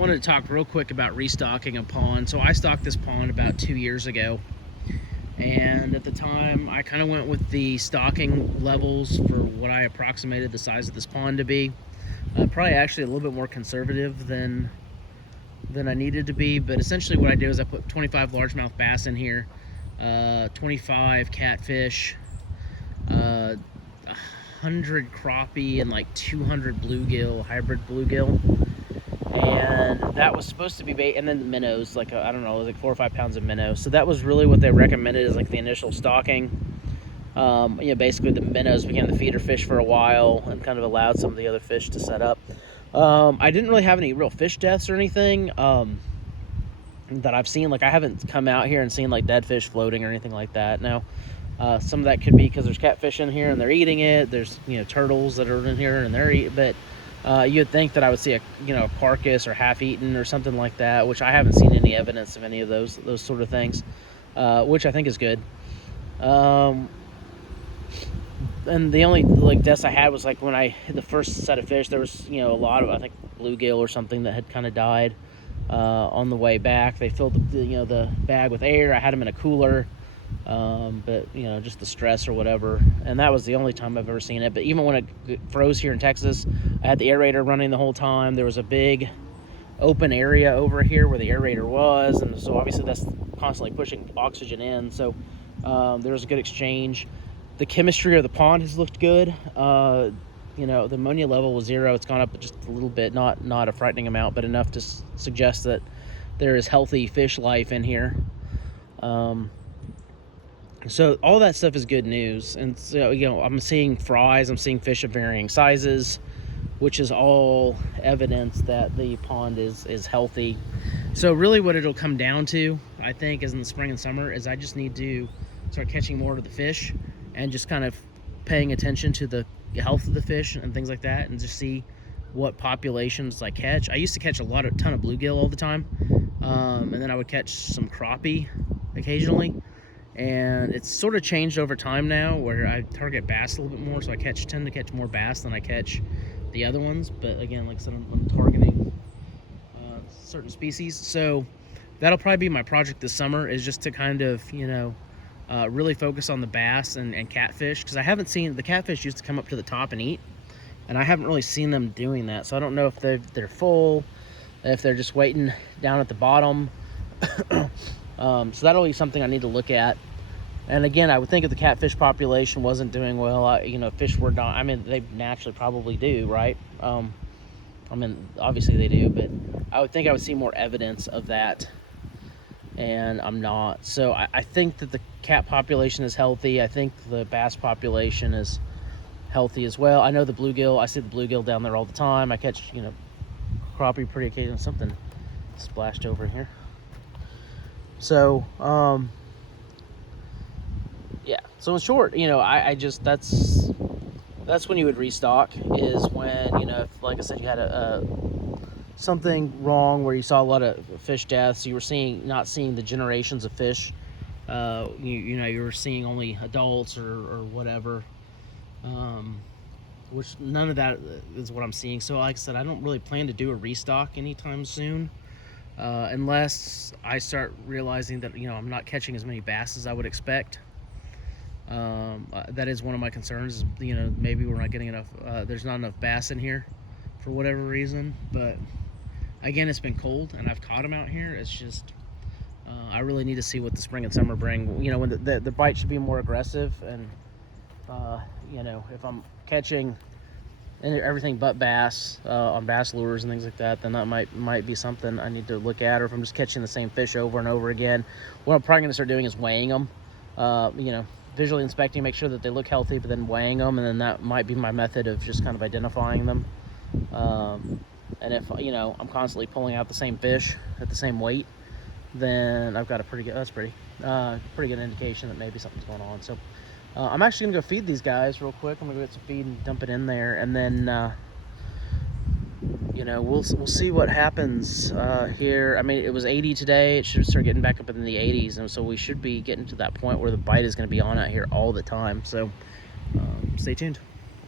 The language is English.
wanted to talk real quick about restocking a pond. So I stocked this pond about 2 years ago, and at the time I kind of went with the stocking levels for what I approximated the size of this pond to be. Probably actually a little bit more conservative than I needed to be, but essentially what I did is I put 25 largemouth bass in here, 25 catfish, 100 crappie, and like 200 bluegill, hybrid bluegill. And that was supposed to be bait, and then the minnows, like I don't know, it was like 4 or 5 pounds of minnows. So that was really what they recommended as like the initial stocking. Basically the minnows became the feeder fish for a while and kind of allowed some of the other fish to set up. I didn't really have any real fish deaths or anything that I've seen. Like I haven't come out here and seen like dead fish floating or anything like that. Now, some of that could be because there's catfish in here and they're eating it. There's turtles that are in here and they're eating, but you'd think that I would see a carcass or half-eaten or something like that, which I haven't seen any evidence of any of those sort of things, which I think is good. And the only deaths I had was like when I hit the first set of fish. There was a lot of, I think, bluegill or something that had kind of died on the way back. They filled the bag with air. I had them in a cooler, but just the stress or whatever, and that was the only time I've ever seen it. But even when it froze here in Texas, I had the aerator running the whole time. There was a big open area over here where the aerator was, and so obviously that's constantly pushing oxygen in, so there was a good exchange. The chemistry of the pond has looked good. The ammonia level was 0. It's gone up just a little bit, not a frightening amount, but enough to suggest that there is healthy fish life in here. So all that stuff is good news. And so I'm seeing fries, I'm seeing fish of varying sizes, which is all evidence that the pond is healthy. So really what it'll come down to, I think, is in the spring and summer, is I just need to start catching more of the fish and just kind of paying attention to the health of the fish and things like that, and just see what populations I catch. I used to catch a ton of bluegill all the time, and then I would catch some crappie occasionally, and it's sort of changed over time now where I target bass a little bit more, so I tend to catch more bass than I catch the other ones. But again, like I said, I'm targeting certain species, so that'll probably be my project this summer, is just to kind of really focus on the bass and catfish, because I haven't seen the catfish used to come up to the top and eat, and I haven't really seen them doing that. So I don't know if they're full, if they're just waiting down at the bottom. So that'll be something I need to look at. And again, I would think if the catfish population wasn't doing well, fish were not, they naturally probably do, right? Obviously they do, but I would think I would see more evidence of that, and I'm not. So I think that the cat population is healthy. I think the bass population is healthy as well. I know the bluegill, I see the bluegill down there all the time. I catch crappie pretty occasionally. Something splashed over here. So yeah, so in short, I just, that's when you would restock, is when if, like I said, you had something wrong where you saw a lot of fish deaths. You were not seeing the generations of fish. You were seeing only adults or whatever, which none of that is what I'm seeing. So like I said, I don't really plan to do a restock anytime soon, unless I start realizing that I'm not catching as many bass as I would expect. That is one of my concerns, is maybe we're not getting enough, there's not enough bass in here for whatever reason. But again, it's been cold and I've caught them out here. It's just I really need to see what the spring and summer bring, when the bite should be more aggressive. And if I'm catching everything but bass on bass lures and things like that, then that might be something I need to look at. Or if I'm just catching the same fish over and over again, what I'm probably going to start doing is weighing them, visually inspecting, make sure that they look healthy, but then weighing them, and then that might be my method of just kind of identifying them. And if I'm constantly pulling out the same fish at the same weight, then I've got a pretty good indication that maybe something's going on. So I'm actually gonna go feed these guys real quick. I'm gonna go get some feed and dump it in there, and then we'll see what happens here. It was 80 today. It should start getting back up in the 80s, and so we should be getting to that point where the bite is going to be on out here all the time. So stay tuned.